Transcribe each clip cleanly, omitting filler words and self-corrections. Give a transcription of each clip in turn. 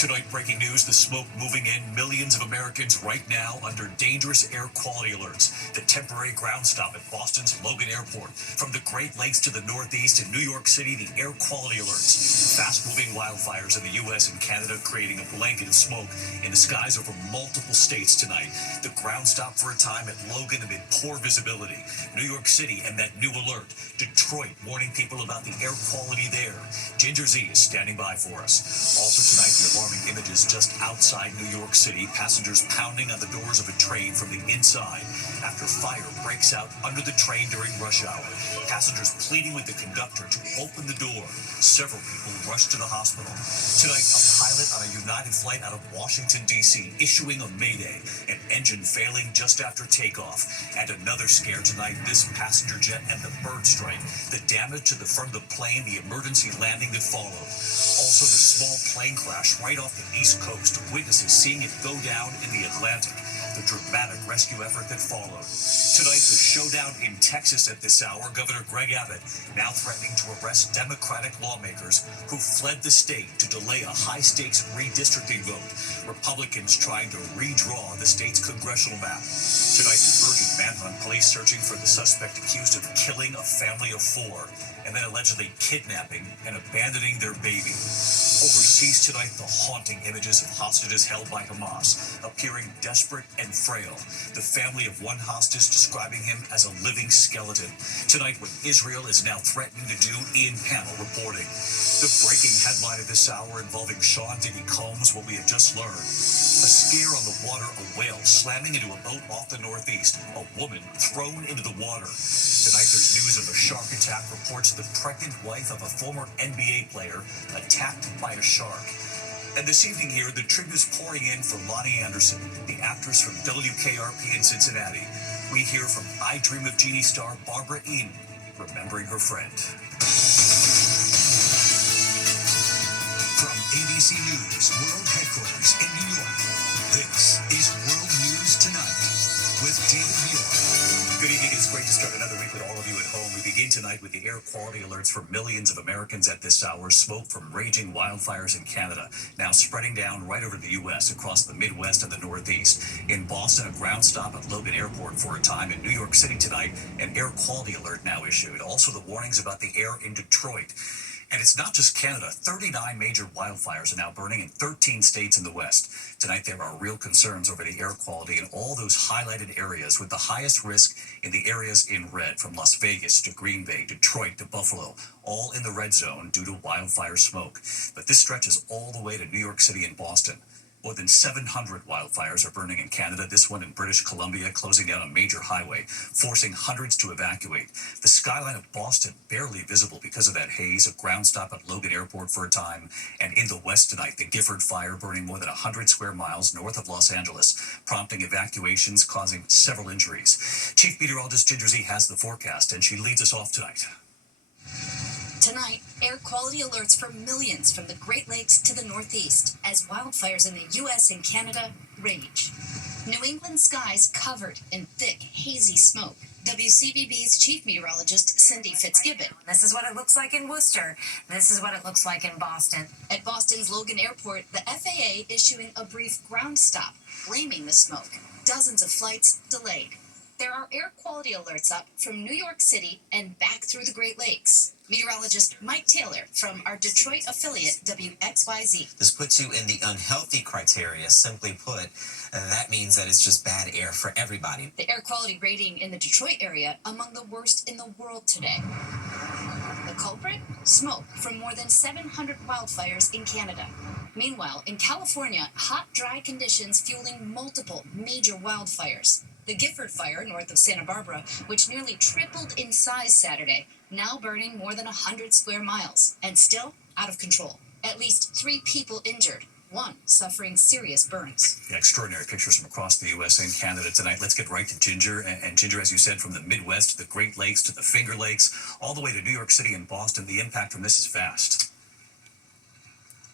Tonight, breaking news, the smoke moving in, millions of Americans right now under dangerous air quality alerts. The temporary ground stop at Boston's Logan Airport. From the Great Lakes to the Northeast in New York City, the air quality alerts. Fast-moving wildfires in the U.S. and Canada creating a blanket of smoke in the skies over multiple states tonight. The ground stop for a time at Logan amid poor visibility. New York City and that new alert. Detroit warning people about the air quality there. Ginger Z is standing by for us. Also tonight, the alarming images just outside New York City. Passengers pounding on the doors of a train from the inside after fire breaks out under the train during rush hour. Passengers pleading with the conductor to open the door. Several people rushed to the hospital. Tonight, a pilot on a United flight out of Washington, D.C. issuing a mayday, an engine failing just after takeoff. And another scare tonight, this passenger jet and the bird strike. The damage to the front of the plane, the emergency landing that followed. Also, the small plane crash right off the East Coast. Witnesses seeing it go down in the Atlantic. The dramatic rescue effort that followed. Tonight, the showdown in Texas at this hour. Governor Greg Abbott now threatening to arrest Democratic lawmakers who fled the state to delay a high-stakes redistricting vote. Republicans trying to redraw the state's congressional map. Tonight, the urgent manhunt, police searching for the suspect accused of killing a family of 4 and then allegedly kidnapping and abandoning their baby. Overseas tonight, the haunting images of hostages held by Hamas, appearing desperate and frail. The family of one hostage describing him as a living skeleton. Tonight, what Israel is now threatening to do, Ian Pannell reporting. The breaking headline of this hour involving Sean Diddy Combs, what we have just learned. A scare on the water, a whale slamming into a boat off the Northeast, a woman thrown into the water. Tonight, there's news of a shark attack, reports the pregnant wife of a former NBA player attacked by a shark. And this evening here, the tributes pouring in for Lonnie Anderson, the actress from WKRP in Cincinnati. We hear from I Dream of Jeannie star Barbara Eden, remembering her friend. From ABC News World Headquarters in New York, this is World News Tonight with David Muir. Good evening. It's great to start another week with all of you at home. We begin tonight with the air quality alerts for millions of Americans at this hour. Smoke from raging wildfires in Canada now spreading down right over the U.S. across the Midwest and the Northeast. In Boston, a ground stop at Logan Airport for a time. In New York City tonight, an air quality alert now issued. Also, the warnings about the air in Detroit. And it's not just Canada. 39 major wildfires are now burning in 13 states in the West. Tonight, there are real concerns over the air quality in all those highlighted areas, with the highest risk in the areas in red, from Las Vegas to Green Bay, Detroit to Buffalo, all in the red zone due to wildfire smoke. But this stretches all the way to New York City and Boston. More than 700 wildfires are burning in Canada, this one in British Columbia, closing down a major highway, forcing hundreds to evacuate. The skyline of Boston barely visible because of that haze, a ground stop at Logan Airport for a time. And in the west tonight, the Gifford fire burning more than 100 square miles north of Los Angeles, prompting evacuations, causing several injuries. Chief Meteorologist Ginger Z has the forecast, and she leads us off tonight. Tonight, air quality alerts for millions from the Great Lakes to the Northeast as wildfires in the U.S. and Canada rage. New England skies covered in thick, hazy smoke. WCVB's chief meteorologist, Cindy Fitzgibbon. This is what it looks like in Worcester. This is what it looks like in Boston. At Boston's Logan Airport, the FAA issuing a brief ground stop, blaming the smoke. Dozens of flights delayed. There are air quality alerts up from New York City and back through the Great Lakes. Meteorologist Mike Taylor from our Detroit affiliate WXYZ. This puts you in the unhealthy criteria. Simply put, that means that it's just bad air for everybody. The air quality rating in the Detroit area among the worst in the world today. The culprit? Smoke from more than 700 wildfires in Canada. Meanwhile, in California, hot, dry conditions fueling multiple major wildfires. The Gifford fire north of Santa Barbara, which nearly tripled in size Saturday, now burning more than 100 square miles, and still out of control. At least 3 people injured, one suffering serious burns. Yeah, extraordinary pictures from across the U.S. and Canada tonight. Let's get right to Ginger. And Ginger, as you said, from the Midwest to the Great Lakes to the Finger Lakes, all the way to New York City and Boston, the impact from this is vast.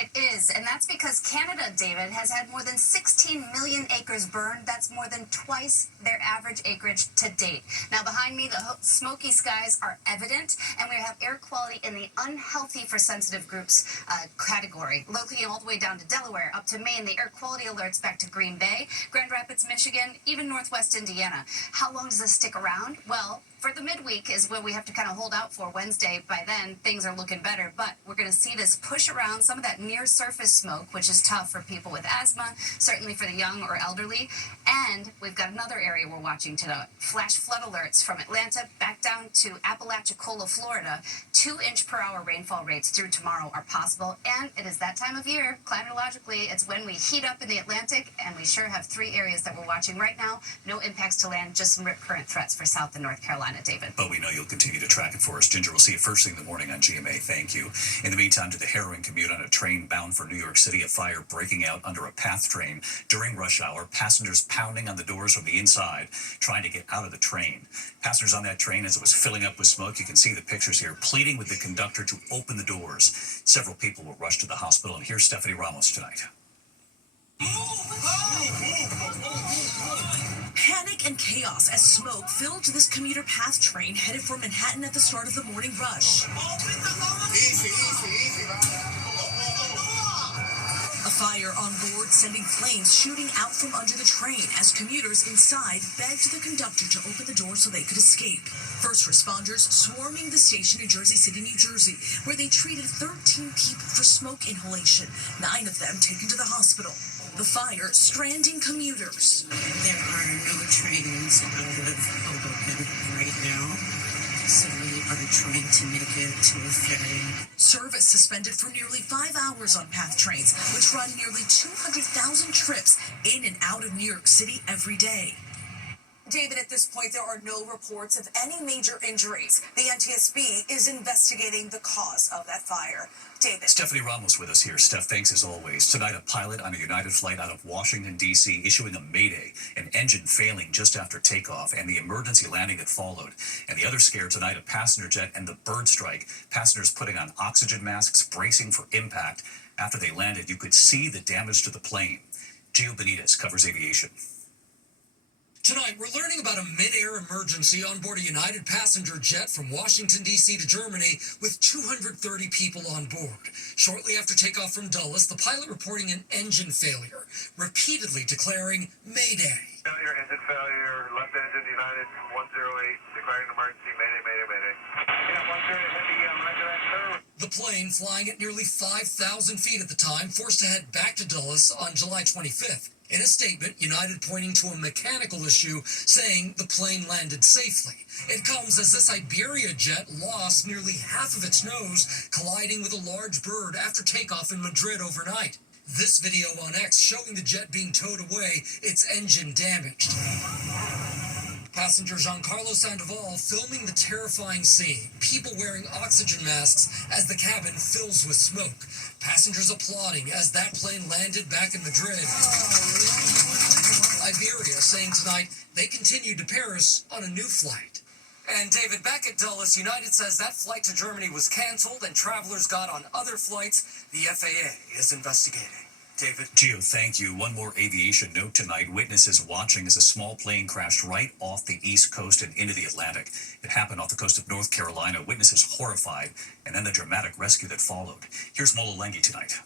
It is, and that's because Canada, David, has had more than 16 million acres burned. That's more than twice their average acreage to date. Now, behind me, the smoky skies are evident, and we have air quality in the unhealthy for sensitive groups category. Locally, all the way down to Delaware, up to Maine, the air quality alerts back to Green Bay, Grand Rapids, Michigan, even Northwest Indiana. How long does this stick around? Well, for the midweek is when we have to kind of hold out for Wednesday. By then, things are looking better, but we're going to see this push around some of that near surface smoke, which is tough for people with asthma, certainly for the young or elderly. And we've got another area we're watching today. Flash flood alerts from Atlanta back down to Apalachicola, Florida. 2-inch per hour rainfall rates through tomorrow are possible. And it is that time of year, climatologically, it's when we heat up in the Atlantic, and we sure have 3 areas that we're watching right now. No impacts to land, just some rip current threats for South and North Carolina. David. But we know you'll continue to track it for us. Ginger, we'll see you first thing in the morning on GMA. Thank you. In the meantime, to the harrowing commute on a train bound for New York City, a fire breaking out under a PATH train during rush hour. Passengers pounding on the doors from the inside, trying to get out of the train. Passengers on that train, as it was filling up with smoke, you can see the pictures here, pleading with the conductor to open the doors. Several people were rushed to the hospital, and here's Stephanie Ramos tonight. Panic and chaos as smoke filled this commuter PATH train headed for Manhattan at the start of the morning rush. A fire on board sending flames shooting out from under the train as commuters inside begged the conductor to open the door so they could escape. First responders swarming the station in Jersey City, New Jersey, where they treated 13 people for smoke inhalation, 9 of them taken to the hospital. The fire stranding commuters. There are no trains out of Hoboken right now, so we are trying to make it to a ferry. Service suspended for nearly 5 hours on PATH trains, which run nearly 200,000 trips in and out of New York City every day. David, at this point, there are no reports of any major injuries. The NTSB is investigating the cause of that fire. David. Stephanie Ramos with us here. Steph, thanks as always. Tonight, a pilot on a United flight out of Washington, D.C. issuing a mayday, an engine failing just after takeoff, and the emergency landing that followed. And the other scare tonight, a passenger jet and the bird strike. Passengers putting on oxygen masks, bracing for impact. After they landed, you could see the damage to the plane. Gio Benitez covers aviation. Tonight, we're learning about a mid-air emergency on board a United passenger jet from Washington, D.C. to Germany with 230 people on board. Shortly after takeoff from Dulles, the pilot reporting an engine failure, repeatedly declaring Mayday. Failure, engine failure, left engine, United 108, declaring emergency, Mayday, Mayday, Mayday. Yeah, 108, heavy, roger that, sir. The plane, flying at nearly 5,000 feet at the time, forced to head back to Dulles on July 25th. In a statement, United pointing to a mechanical issue, saying the plane landed safely. It comes as this Iberia jet lost nearly half of its nose, colliding with a large bird after takeoff in Madrid overnight. This video on X showing the jet being towed away, its engine damaged. Passenger Giancarlo Sandoval filming the terrifying scene, people wearing oxygen masks as the cabin fills with smoke. Passengers applauding as that plane landed back in Madrid. Iberia saying tonight they continued to Paris on a new flight. And David, back at Dulles, United says that flight to Germany was canceled and travelers got on other flights. The FAA is investigating. David. Gio, thank you. One more aviation note tonight. Witnesses watching as a small plane crashed right off the East Coast and into the Atlantic. It happened off the coast of North Carolina. Witnesses horrified, and then the dramatic rescue that followed. Here's Mola Lengi tonight.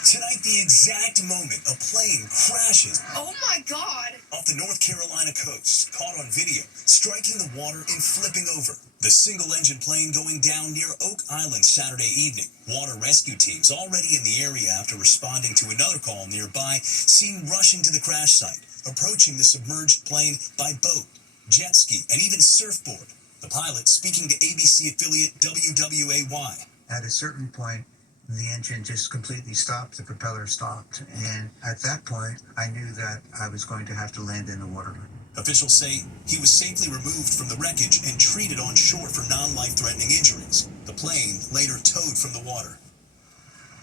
Tonight, the exact moment a plane crashes. Oh my God! Off the North Carolina coast, caught on video, striking the water and flipping over. The single-engine plane going down near Oak Island Saturday evening. Water rescue teams already in the area after responding to another call nearby, seen rushing to the crash site, approaching the submerged plane by boat, jet ski, and even surfboard. The pilot speaking to ABC affiliate WWAY. At a certain point, the engine just completely stopped, the propeller stopped, and at that point, I knew that I was going to have to land in the water. Officials say he was safely removed from the wreckage and treated on shore for non-life-threatening injuries. The plane later towed from the water.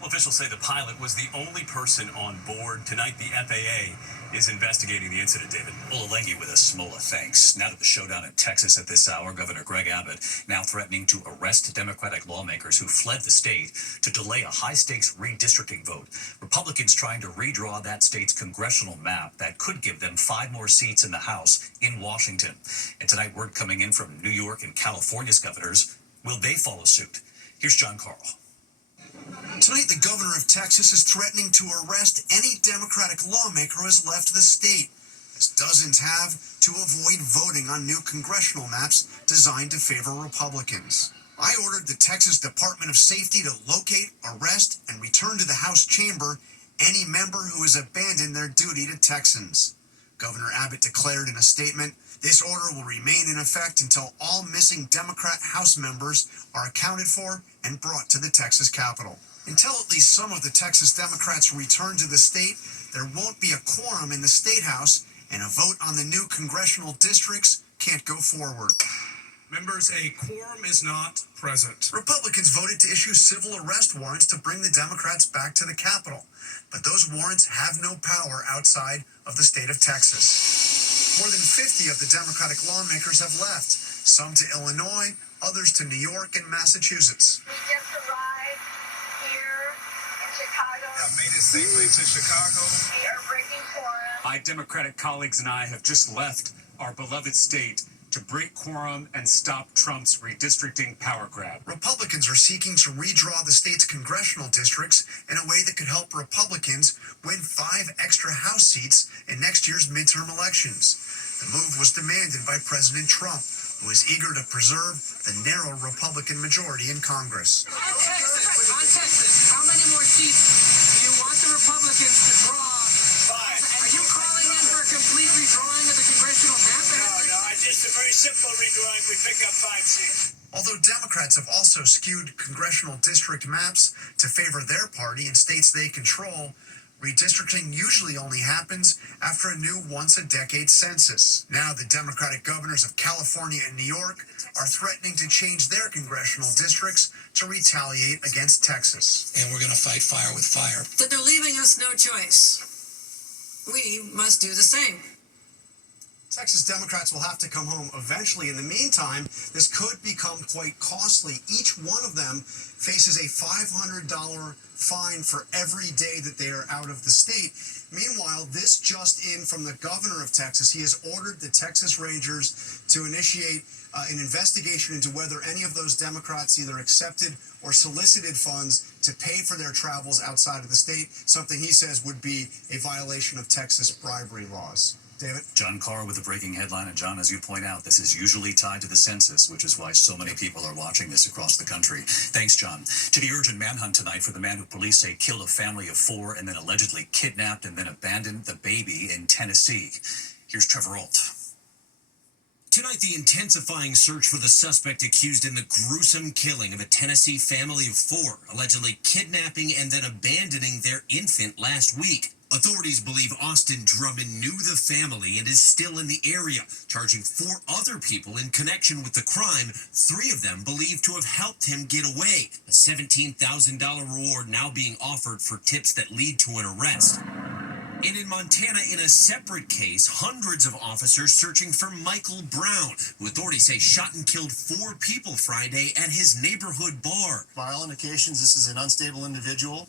Well, officials say the pilot was the only person on board. Tonight, the FAA is investigating the incident, David. Olengi with a Smola, thanks. Now to the showdown in Texas at this hour. Governor Greg Abbott now threatening to arrest Democratic lawmakers who fled the state to delay a high-stakes redistricting vote. Republicans trying to redraw that state's congressional map that could give them 5 more seats in the House in Washington. And tonight, word coming in from New York and California's governors. Will they follow suit? Here's John Carl. Tonight, the governor of Texas is threatening to arrest any Democratic lawmaker who has left the state, as dozens have, to avoid voting on new congressional maps designed to favor Republicans. I ordered the Texas Department of Safety to locate, arrest, and return to the House chamber any member who has abandoned their duty to Texans. Governor Abbott declared in a statement, this order will remain in effect until all missing Democrat House members are accounted for and brought to the Texas Capitol. Until at least some of the Texas Democrats return to the state, there won't be a quorum in the State House, and a vote on the new congressional districts can't go forward. Members, a quorum is not present. Republicans voted to issue civil arrest warrants to bring the Democrats back to the Capitol, but those warrants have no power outside of the state of Texas. More than 50 of the Democratic lawmakers have left, some to Illinois, others to New York and Massachusetts. We just arrived here in Chicago. I've made it safely to Chicago. We are breaking quorum. My Democratic colleagues and I have just left our beloved state to break quorum and stop Trump's redistricting power grab. Republicans are seeking to redraw the state's congressional districts in a way that could help Republicans win 5 extra House seats in next year's midterm elections. The move was demanded by President Trump, who is eager to preserve the narrow Republican majority in Congress. On Texas, how many more seats do you want the Republicans to draw? 5. Are you calling in for a complete redrawing of the congressional map? Just a very simple redrawing. We pick up 5 seats. Although Democrats have also skewed congressional district maps to favor their party in states they control, redistricting usually only happens after a new once-a-decade census. Now the Democratic governors of California and New York are threatening to change their congressional districts to retaliate against Texas. And we're going to fight fire with fire. That they're leaving us no choice. We must do the same. Texas Democrats will have to come home eventually. In the meantime, this could become quite costly. Each one of them faces a $500 fine for every day that they are out of the state. Meanwhile, this just in from the governor of Texas. He has ordered the Texas Rangers to initiate an investigation into whether any of those Democrats either accepted or solicited funds to pay for their travels outside of the state, something he says would be a violation of Texas bribery laws. David? John Carr with the breaking headline. And John, as you point out, this is usually tied to the census, which is why so many people are watching this across the country. Thanks, John. To the urgent manhunt tonight for the man who police say killed a family of 4 and then allegedly kidnapped and then abandoned the baby in Tennessee. Here's Trevor Ault. Tonight, the intensifying search for the suspect accused in the gruesome killing of a Tennessee family of 4, allegedly kidnapping and then abandoning their infant last week. Authorities believe Austin Drummond knew the family and is still in the area, charging 4 other people in connection with the crime, 3 of them believed to have helped him get away. A $17,000 reward now being offered for tips that lead to an arrest. And in Montana, in a separate case, hundreds of officers searching for Michael Brown, who authorities say shot and killed 4 people Friday at his neighborhood bar. By all indications, this is an unstable individual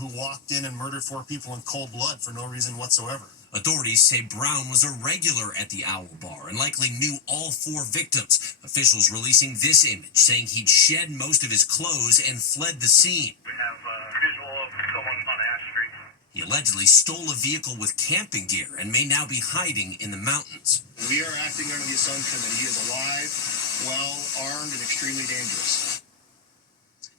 who walked in and murdered 4 people in cold blood for no reason whatsoever. Authorities say Brown was a regular at the Owl Bar and likely knew all 4 victims. Officials releasing this image saying he'd shed most of his clothes and fled the scene. We have a visual of someone on Ash Street. He allegedly stole a vehicle with camping gear and may now be hiding in the mountains. We are acting under the assumption that he is alive, well armed, and extremely dangerous.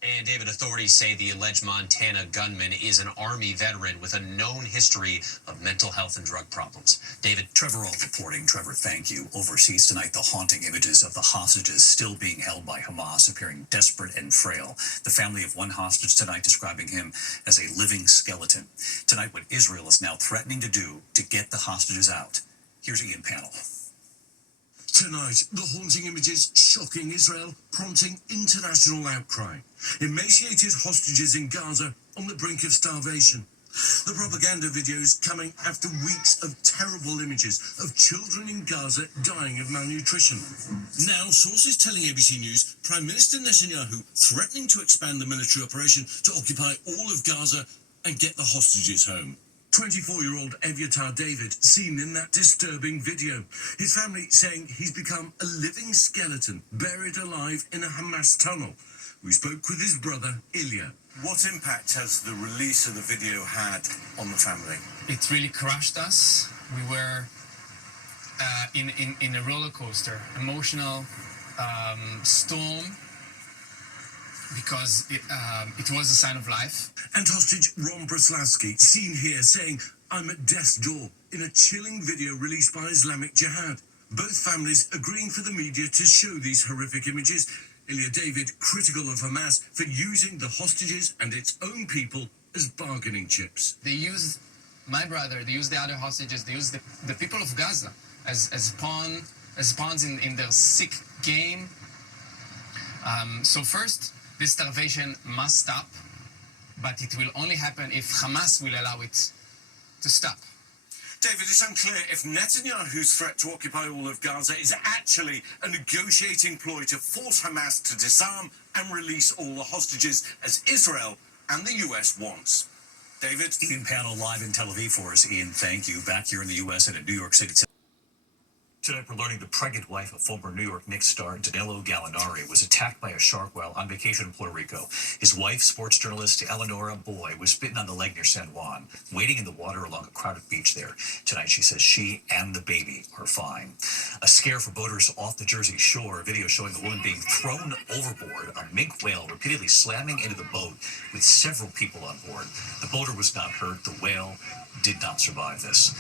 And David, authorities say the alleged Montana gunman is an Army veteran with a known history of mental health and drug problems. David. Trevor Ault reporting. Trevor, thank you. Overseas tonight, the haunting images of the hostages still being held by Hamas appearing desperate and frail. The family of one hostage tonight describing him as a living skeleton. Tonight, what Israel is now threatening to do to get the hostages out. Here's Ian Pannell. Tonight, the haunting images shocking Israel, prompting international outcry. Emaciated hostages in Gaza on the brink of starvation. The propaganda videos coming after weeks of terrible images of children in Gaza dying of malnutrition. Now, sources telling ABC News Prime Minister Netanyahu threatening to expand the military operation to occupy all of Gaza and get the hostages home. 24-year-old Evyatar David seen in that disturbing video. His family saying he's become a living skeleton buried alive in a Hamas tunnel. We spoke with his brother, Ilya. What impact has the release of the video had on the family? It really crushed us. We were in a roller coaster, emotional storm, because it was a sign of life. And hostage Ron Braslavsky, seen here saying, "I'm at death's door," in a chilling video released by Islamic Jihad. Both families agreeing for the media to show these horrific images. Ilya David critical of Hamas for using the hostages and its own people as bargaining chips. They used my brother, they used the other hostages, they used the people of Gaza as pawns in their sick game. So first, this starvation must stop, but it will only happen if Hamas will allow it to stop. David, it's unclear if Netanyahu's threat to occupy all of Gaza is actually a negotiating ploy to force Hamas to disarm and release all the hostages as Israel and the US wants. David? Ian Panel live in Tel Aviv for us. Ian, thank you. Back here in the US and in New York City. Tonight, we're learning the pregnant wife of former New York Knicks star Danilo Gallinari was attacked by a shark while on vacation in Puerto Rico. His wife, sports journalist Eleonora Boy, was bitten on the leg near San Juan, waiting in the water along a crowded beach there. Tonight, she says she and the baby are fine. A scare for boaters off the Jersey Shore. A video showing a woman being thrown overboard, a minke whale repeatedly slamming into the boat with several people on board. The boater was not hurt. The whale did not survive this.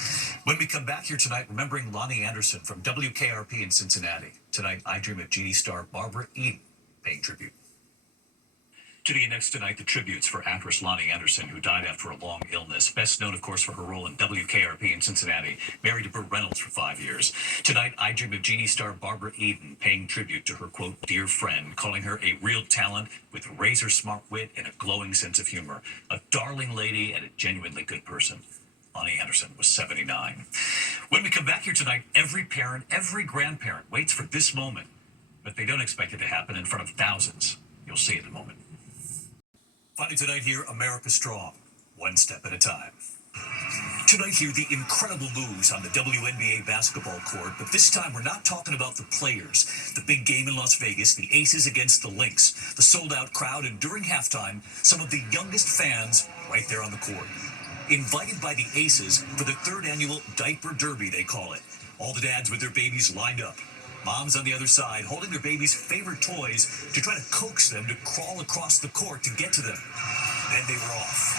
When we come back here tonight, remembering Lonnie Anderson from WKRP in Cincinnati. Tonight, I Dream of Jeannie star Barbara Eden paying tribute. Today and next tonight, the tributes for actress Lonnie Anderson, who died after a long illness. Best known, of course, for her role in WKRP in Cincinnati. Married to Burt Reynolds for 5 years. Tonight, I Dream of Jeannie star Barbara Eden paying tribute to her, quote, dear friend, calling her a real talent with razor-smart wit and a glowing sense of humor. A darling lady and a genuinely good person. Lonnie Anderson was 79. When we come back here tonight, every parent, every grandparent waits for this moment, but they don't expect it to happen in front of thousands. You'll see in a moment. Finally tonight here, America Strong, one step at a time. Tonight here, the incredible moves on the WNBA basketball court, but this time we're not talking about the players. The big game in Las Vegas, the Aces against the Lynx, the sold-out crowd, and during halftime, some of the youngest fans right there on the court. Invited by the Aces for the third annual Diaper Derby, they call it. All the dads with their babies lined up. Moms on the other side holding their babies' favorite toys to try to coax them to crawl across the court to get to them. Then they were off.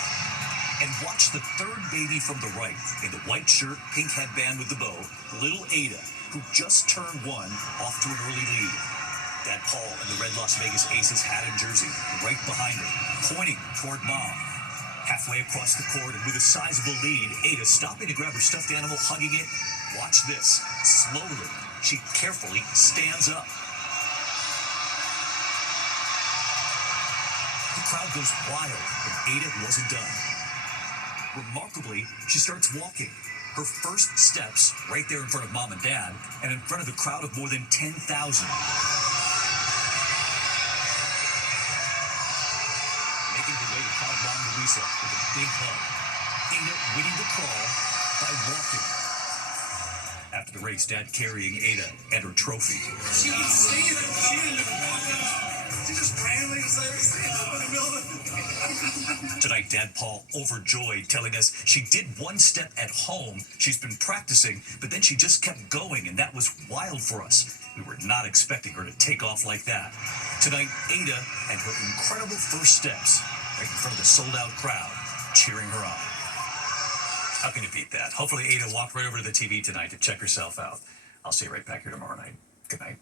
And watch the third baby from the right, in the white shirt, pink headband with the bow, little Ada, who just turned 1, off to an early lead. Dad Paul and the red Las Vegas Aces hat and jersey, right behind her, pointing toward Mom. Halfway across the court and with a sizable lead, Ada stopping to grab her stuffed animal, hugging it. Watch this. Slowly, she carefully stands up. The crowd goes wild, but Ada wasn't done. Remarkably, she starts walking. Her first steps right there in front of Mom and Dad, and in front of a crowd of more than 10,000. With a big hug. Ada winning the crawl by walking. After the race, Dad carrying Ada and her trophy. She just randomly decided to stand up in the middle of the Tonight, Dad Paul overjoyed, telling us she did one step at home. She's been practicing, but then she just kept going, and that was wild for us. We were not expecting her to take off like that. Tonight, Ada and her incredible first steps right in front of the sold-out crowd, cheering her on. How can you beat that? Hopefully Ada walked right over to the TV tonight to check herself out. I'll see you right back here tomorrow night. Good night.